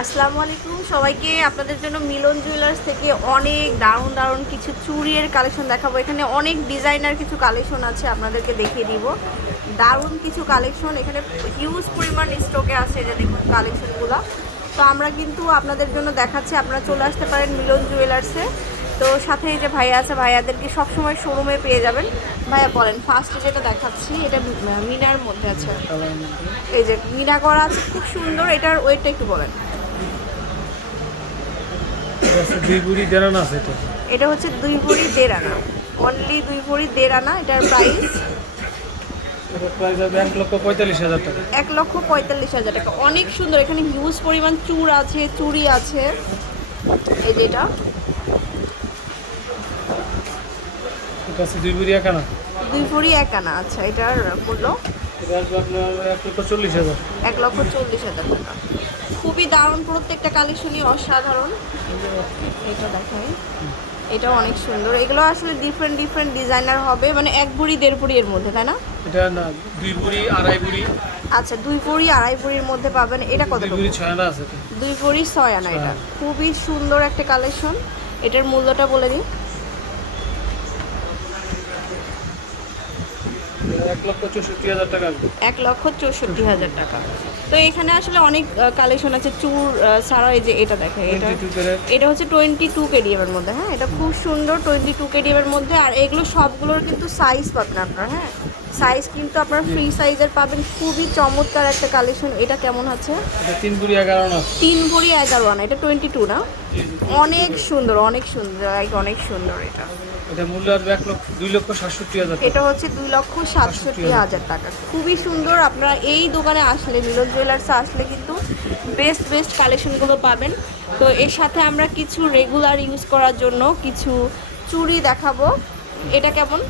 আসসালামু আলাইকুম। সবাইকে আপনাদের জন্য মিলন জুয়েলার্স থেকে অনেক দারুণ দারুণ কিছু চুড়ির কালেকশন দেখাবো। এখানে অনেক ডিজাইনার কিছু কালেকশন আছে আপনাদেরকে দেখিয়ে দিব। দারুণ কিছু কালেকশন এখানে হিউজ পরিমাণ স্টকে আছে যে দেখুন কালেকশনগুলো তো আমরা কিন্তু আপনাদের জন্য দেখাচ্ছি আপনারা চলে আসতে পারেন মিলন জুয়েলার্সে তো সাথে যে ভাইয়া আছে ভাইয়াদেরকে সবসময় শোরুমে পেয়ে যাবেন। ভাইয়া বলেন ফার্স্টে যেটা দেখাচ্ছি এটা মিনার মধ্যে আছে। এই যে মিনা করা আছে খুব সুন্দর। এটার ওয়েটটা একটু বলেন। দুই বুড়ি দেড়ানো আছে তো এটা হচ্ছে দুই ভরি দেড় আনা অনলি দুই ভরি দেড় আনা এটার প্রাইস এক লক্ষ পঁয়তাল্লিশ হাজার টাকা। এক লক্ষ পঁয়তাল্লিশ হাজার টাকা। অনেক সুন্দর এখানে হিউজ পরিমাণ চূড় আছে চুড়ি আছে। এই আছে দুই বুড়ি একানা। দুই ভরি এক আনা আচ্ছা এটার মূল্য? এক লক্ষ চল্লিশ হাজার। এক লক্ষ চল্লিশ হাজার টাকা। খুবই দারুণ প্রত্যেকটা কালেকশনই অসাধারণ। এটা দেখাই। এটা অনেক সুন্দর। এগুলো আসলে ডিফারেন্ট ডিফারেন্ট ডিজাইনার হবে। মানে এক ভরি দেড় ভরি এর মধ্যে তাই না? এটা না দুই বুড়ি আড়াই বুড়ি। আচ্ছা দুই ভরি আড়াই ভরির মধ্যে পাবেন। এটা কত দুই বুড়ি ছয় আনা আছে। দুই ভরি ছয় আনা এটা। খুবই সুন্দর একটা কালেকশন। এটার মূল্যটা বলে দিই। এক লক্ষ চৌষট্টি হাজার টাকা এক লক্ষ চৌষট্টি হাজার টাকা। তো এখানে আসলে অনেক কালেকশন আছে চুর ছাড়াও এই যে এটা দেখে এটা এটা হচ্ছে টোয়েন্টি টু কেডিএমের মধ্যে হ্যাঁ? এটা খুব সুন্দর টোয়েন্টি টু কেডিএমের মধ্যে আর এগুলো সবগুলোর কিন্তু সাইজ পাবেন আপনারা হ্যাঁ? সাইজ কিন্তু আপনার ফ্রি সাইজের পাবেন। খুবই চমৎকার একটা কালেকশন এটা কেমন আছে তিন বুড়ি এগারো আনা আছে তিন ভরি এগারো আনা। এটা টোয়েন্টি টু না অনেক সুন্দর অনেক সুন্দর অনেক সুন্দর এটা। এটা মূল্য আসবে এক লক্ষ দুই লক্ষ সাতষট্টি হাজার এটা হচ্ছে দুই লক্ষ সাতষট্টি হাজার। টাকা। খুবই সুন্দর আপনারা এই দোকানে আসলে মিলন জুয়েলার্সে আসলে কিন্তু বেস্ট বেস্ট কালেকশনগুলো পাবেন। তো এর সাথে আমরা কিছু রেগুলার ইউজ করার জন্য কিছু চুড়ি দেখাবো। এটা কেমন?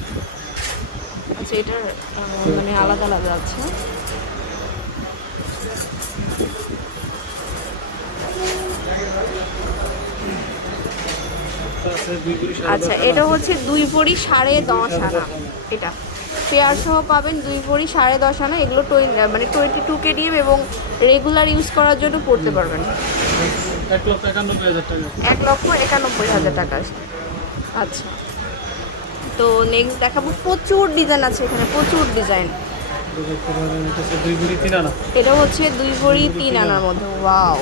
আচ্ছা এটার মানে আলাদা আলাদা আছে। আচ্ছা এটা হচ্ছে দুই ভরি সাড়ে দশ আনা এটা। পেয়ার সহ পাবেন দুই ভরি সাড়ে দশ আনা এগুলো মানে টোয়েন্টি টু কে কেডিএম এবং রেগুলার ইউজ করার জন্য পড়তে পারবেন। এক লক্ষ একানব্বই হাজার টাকা। আচ্ছা। তো নেক্সট দেখাবো প্রচুর ডিজাইন আছে এখানে প্রচুর ডিজাইন এটা হচ্ছে দুই ভরি তিন আনার মধ্যে ওয়াও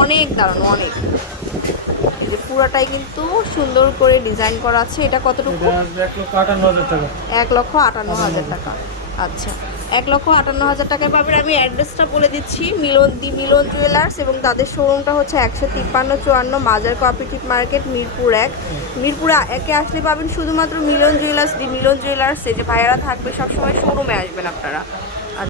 অনেক দারুণ অনেক। পুরাটাই যে পুরোটাই কিন্তু সুন্দর করে ডিজাইন করা আছে এটা কতটুকু? এক লক্ষ আটান্ন হাজার টাকা। আচ্ছা। এক লক্ষ আটান্ন হাজার টাকায় পাবেন আমি অ্যাড্রেসটা বলে দিচ্ছি, মিলন দি মিলন জুয়েলার্স এবং তাদের শোরুমটা হচ্ছে একশো তিপ্পান্ন চুয়ান্ন মাজার কোঅপারেটিভ মার্কেট মিরপুর এক। মিরপুর একে আসলে পাবেন শুধুমাত্র মিলন জুয়েলার্স দি মিলন জুয়েলার্স যে ভাইয়ারা থাকবে সবসময় শোরুমে আসবেন আপনারা।